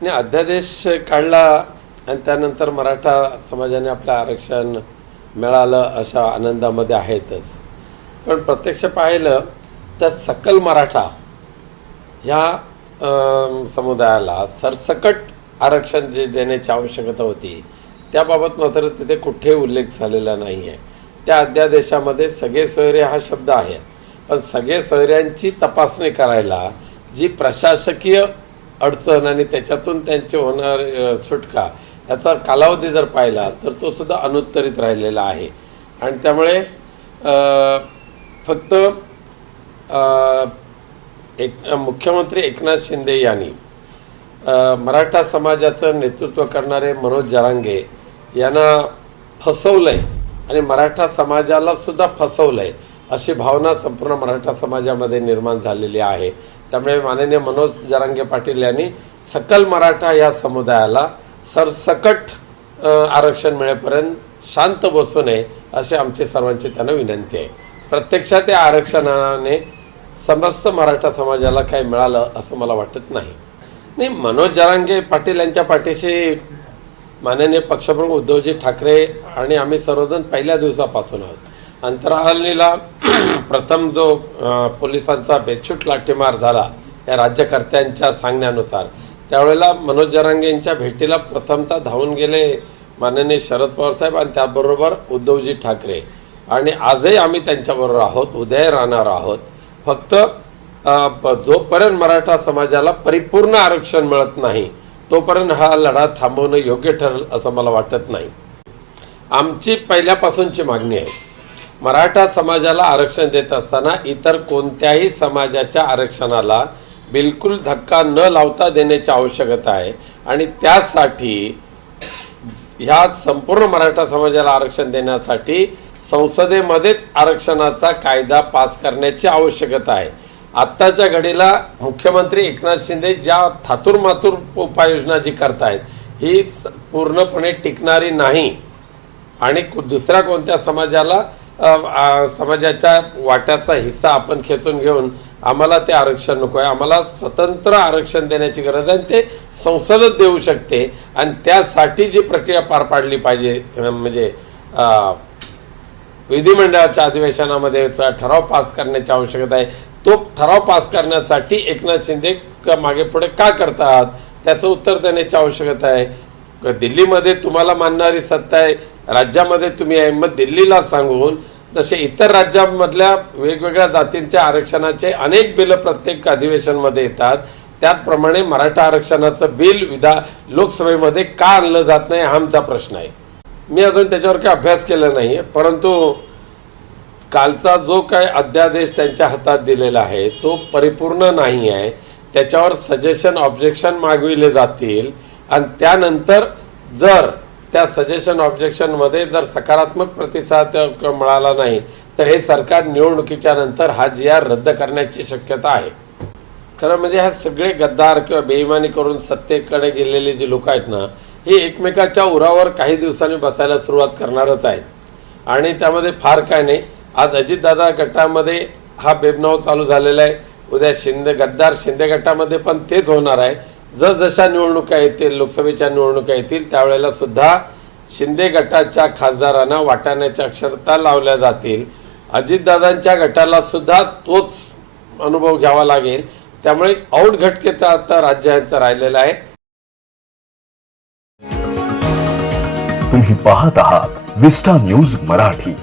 अध्यादेश काढला आणि त्यानंतर मराठा समाजाने आपलं आरक्षण मिळालं अशा आनंदामध्ये आहेतच. पण प्रत्यक्ष पाहिलं तर सकल मराठा ह्या समुदायाला सरसकट आरक्षण जे देण्याची आवश्यकता होती त्याबाबत मात्र तिथे कुठेही उल्लेख झालेला नाही आहे त्या अध्यादेशामध्ये सगळे सोयरे हा शब्द आहे. पण सगळे सोयऱ्यांची तपासणी करायला जी प्रशासकीय अडचण आणि त्याच्यातून त्यांचे होणार सुटका याचा कालावधी जर पाहिला तर तो सुद्धा अनुत्तरित राहिलेला आहे. आणि त्यामुळे फक्त एक मुख्यमंत्री एकनाथ शिंदे यांनी मराठा समाजाचं नेतृत्व करणारे मनोज जरांगे यांना फसवलं आहे आणि मराठा समाजाला सुद्धा आहे अशी भावना संपूर्ण मराठा समाजामध्ये निर्माण झालेली आहे. त्यामुळे माननीय मनोज जरांगे पाटील यांनी सकल मराठा या समुदायाला सरसकट आरक्षण मिळेपर्यंत शांत बसू नये अशी आमची सर्वांची त्यांना विनंती आहे. प्रत्यक्षात या आरक्षणाने समस्त मराठा समाजाला काही मिळालं असं मला वाटत नाही. नाही मनोज जरांगे पाटील यांच्या पाठीशी माननीय पक्षप्रमुख उद्धवजी ठाकरे आणि आम्ही सर्वजण पहिल्या दिवसापासून आहोत. अंतराळीला प्रथम जो पोलिसांचा बेछूट लाठीमार झाला या राज्यकर्त्यांच्या सांगण्यानुसार त्यावेळेला मनोज जरांगेंच्या भेटीला प्रथमतः धावून गेले माननीय शरद पवार साहेब आणि त्याबरोबर उद्धवजी ठाकरे. आणि आजही आम्ही त्यांच्याबरोबर आहोत उद्याही राहणार आहोत. फक्त जोपर्यंत मराठा समाजाला परिपूर्ण आरक्षण मिळत नाही तोपर्यंत हा लढा थांबवणं योग्य ठरेल असं मला वाटत नाही. आमची पहिल्यापासूनची मागणी आहे. मराठा समाजाला आरक्षण देत असताना इतर कोणत्याही समाजाच्या आरक्षणाला बिलकुल धक्का न लावता देण्याची आवश्यकता आहे. आणि त्यासाठी ह्या संपूर्ण मराठा समाजाला आरक्षण देण्यासाठी संसदेमध्येच आरक्षणाचा कायदा पास करण्याची आवश्यकता आहे. आत्ताच्या घडीला मुख्यमंत्री एकनाथ शिंदे ज्या थातूरमातूर उपाययोजना जी करतायत ही स- पूर्णपणे टिकणारी नाही. आणि कु- दुसऱ्या कोणत्या समाजाला समाजाच्या वाट्याचा हिस्सा आपण खेचून घेऊन आम्हाला ते आरक्षण नको आहे. आम्हाला स्वतंत्र आरक्षण देण्याची गरज आहे आणि ते संसदच देऊ शकते. आणि त्यासाठी जी प्रक्रिया पार पाडली पाहिजे म्हणजे विधिमंडळाच्या अधिवेशनामध्ये चा ठराव पास करण्याची आवश्यकता आहे. तो ठराव पास करण्यासाठी एकनाथ शिंदे मागे पुढे का करतात? त्याचं उत्तर देण्याची आवश्यकता आहे. दिल्लीमध्ये तुम्हाला मानणारी सत्ता आहे. राज्यामध्ये तुम्ही आहे. मग दिल्लीला सांगून जसे इतर राज्यांमधल्या वेगवेगळ्या जातींच्या आरक्षणाचे अनेक बिलं प्रत्येक अधिवेशनमध्ये येतात त्याचप्रमाणे मराठा आरक्षणाचं बिल विधा लोकसभेमध्ये का आणलं जात नाही हा आमचा प्रश्न आहे. मी अजून त्याच्यावर काही अभ्यास केला नाही परंतु कालचा जो काय अध्यादेश त्यांच्या हातात दिलेला आहे तो परिपूर्ण नाही आहे. त्याच्यावर सजेशन ऑब्जेक्शन मागविले जातील. आणि त्यानंतर जर त्या सजेशन ऑब्जेक्शनमध्ये जर सकारात्मक प्रतिसाद मिळाला नाही तर हे सरकार निवडणुकीच्या नंतर हा जी आर रद्द करण्याची शक्यता आहे. खरं म्हणजे ह्या सगळे गद्दार किंवा बेईमानी करून सत्तेकडे गेलेले जे लोक आहेत ना हे एकमेकाच्या उरावर काही दिवसांनी बसायला सुरुवात करणारच आहेत. आणि त्यामध्ये फार काय नाही. आज अजितदादा गटामध्ये हा बेबनाव चालू झालेला आहे. उद्या शिंदे गद्दार शिंदे गटामध्ये पण तेच होणार आहे. जसजशा निवडणुका येतील लोकसभेच्या निवडणुका येतील त्यावेळेला सुद्धा शिंदे गटाच्या खासदारांना वाटाण्याच्या अक्षरता लावल्या जातील. अजितदादांच्या गटाला सुद्धा तोच अनुभव घ्यावा लागेल. त्यामुळे औट घटकेचा आता राज्य यांचा राहिलेला आहे. तुम्ही पाहत आहात विस्टा न्यूज मराठी.